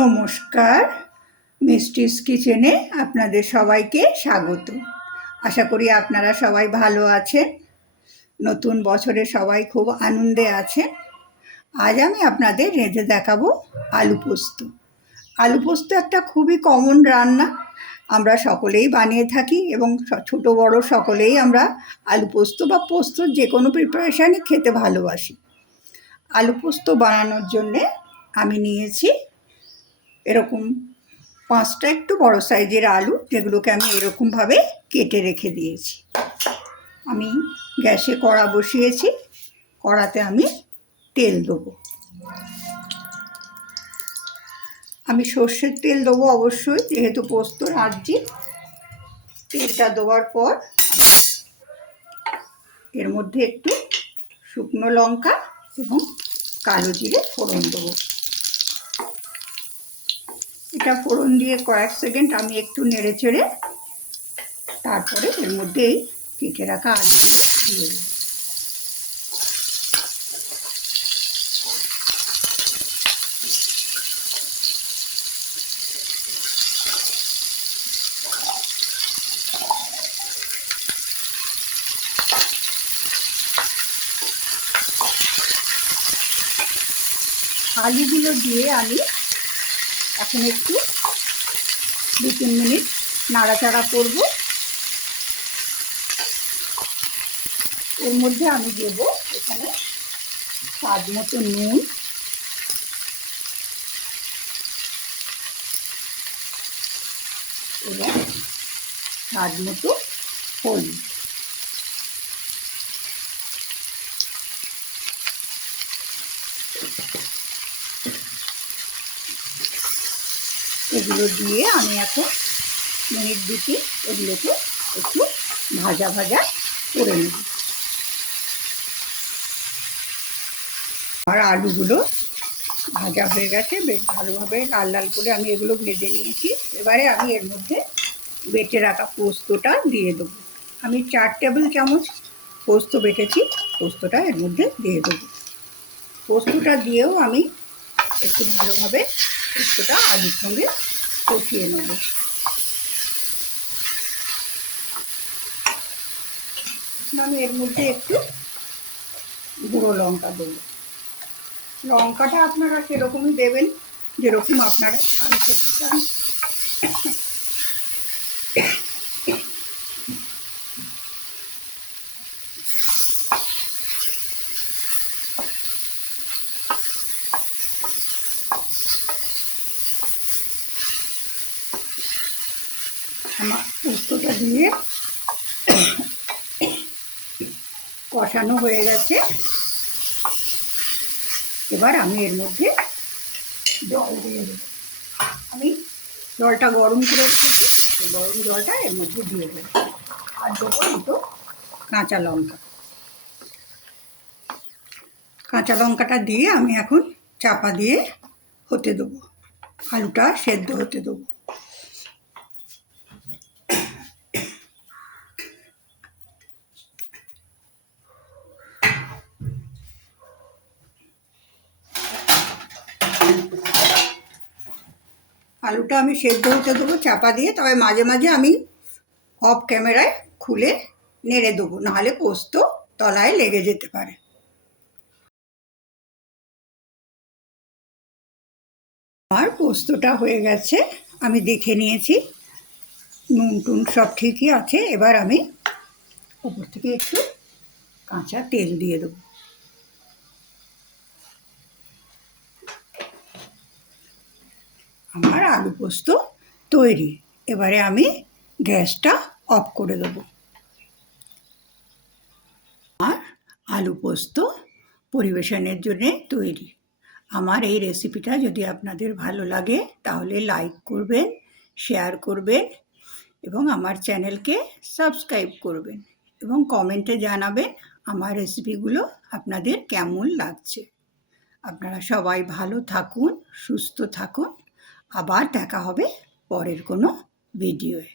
নমস্কার, মিষ্টিস কিচেনে আপনাদের সবাইকে স্বাগত। আশা করি আপনারা সবাই ভালো আছেন। নতুন বছরে সবাই খুব আনন্দে আছেন। আজ আমি আপনাদের রেঁধে দেখাবো আলু পোস্ত। আলু পোস্ত একটা খুবই কমন রান্না, আমরা সকলেই বানিয়ে থাকি এবং ছোট বড় সকলেই আমরা আলু পোস্ত বা পোস্তর যে কোনো প্রিপারেশানই খেতে ভালোবাসি। আলু পোস্ত বানানোর জন্যে আমি নিয়েছি এরকম 5টা একটু বড় সাইজের আলু, যেগুলোকে আমি এরকমভাবে কেটে রেখে দিয়েছি। আমি গ্যাসে কড়া বসিয়েছি, কড়াতে আমি তেল দেবো। আমি সর্ষের তেল দেবো অবশ্যই, যেহেতু পোস্ত রাঁধছি। তেলটা দেওয়ার পর এর মধ্যে একটু শুকনো লঙ্কা এবং কালো জিরে ফোড়ন দেবো। এটা ফোড়ন দিয়ে কয়েক সেকেন্ড আমি একটু নেড়ে চেড়ে তারপরে এর মধ্যে এই কেটে রাখা আলুগুলো দিয়ে দেবো। আলুগুলো দিয়ে আমি এখন একটু 2-3 মিনিট নাড়াচাড়া করব। এর মধ্যে আমি দেব এখানে স্বাদ মতো নুন, এবং স্বাদ মতো হলুদ। এগুলো দিয়ে আমি এখন মিনিট 2 এগুলোকে একটু ভাজা ভাজা করে নেব। আর আলুগুলো ভাজা হয়ে গেছে, বেশ ভালোভাবে লাল লাল করে আমি এগুলো ভেজে নিয়েছি। এবারে আমি এর মধ্যে বেটে রাখা পোস্তটা দিয়ে দেবো। আমি 4 টেবিল চামচ পোস্ত বেটেছি, পোস্তটা এর মধ্যে দিয়ে দেবো। পোস্তটা দিয়েও আমি একটু ভালোভাবে পোস্তটা আলুর সঙ্গে কষিয়ে নেব। আমি এর মধ্যে একটু গুঁড়ো লঙ্কা দেবো। লঙ্কাটা আপনারা সেরকমই দেবেন যেরকম আপনারা ঝাল খেতে চান। আমার পোস্তটা দিয়ে কষানো হয়ে গেছে। এবার আমি এর মধ্যে জল দিয়ে দেব। আমি জলটা গরম করে রেখেছি, গরম জলটা এর মধ্যে দিয়ে দেবো। আর দেবো দুটো কাঁচা লঙ্কা। কাঁচা লঙ্কাটা দিয়ে আমি এখন চাপা দিয়ে হতে দেবো, আলুটা সেদ্ধ হতে দেবো। আলুটা আমি সেদ্ধ হতে দেবো চাপা দিয়ে, তবে মাঝে মাঝে আমি অফ ক্যামেরায় খুলে নেড়ে দেবো, নাহলে পোস্ত তলায় লেগে যেতে পারে। আমার পোস্তটা হয়ে গেছে, আমি দেখে নিয়েছি, নুন টুন সব ঠিকই আছে। এবার আমি উপর থেকে একটু কাঁচা তেল দিয়ে দেবো। আমার আলু পোস্ত তৈরি। এবারে আমি গ্যাসটা অফ করে দেবো। আর আলু পোস্ত পরিবেশনের জন্যে তৈরি। আমার এই রেসিপিটা যদি আপনাদের ভালো লাগে তাহলে লাইক করবেন, শেয়ার করবেন এবং আমার চ্যানেলকে সাবস্ক্রাইব করবেন এবং কমেন্টে জানাবেন আমার রেসিপিগুলো আপনাদের কেমন লাগছে। আপনারা সবাই ভালো থাকুন, সুস্থ থাকুন। আবার দেখা হবে পরের কোনো ভিডিওয়ে।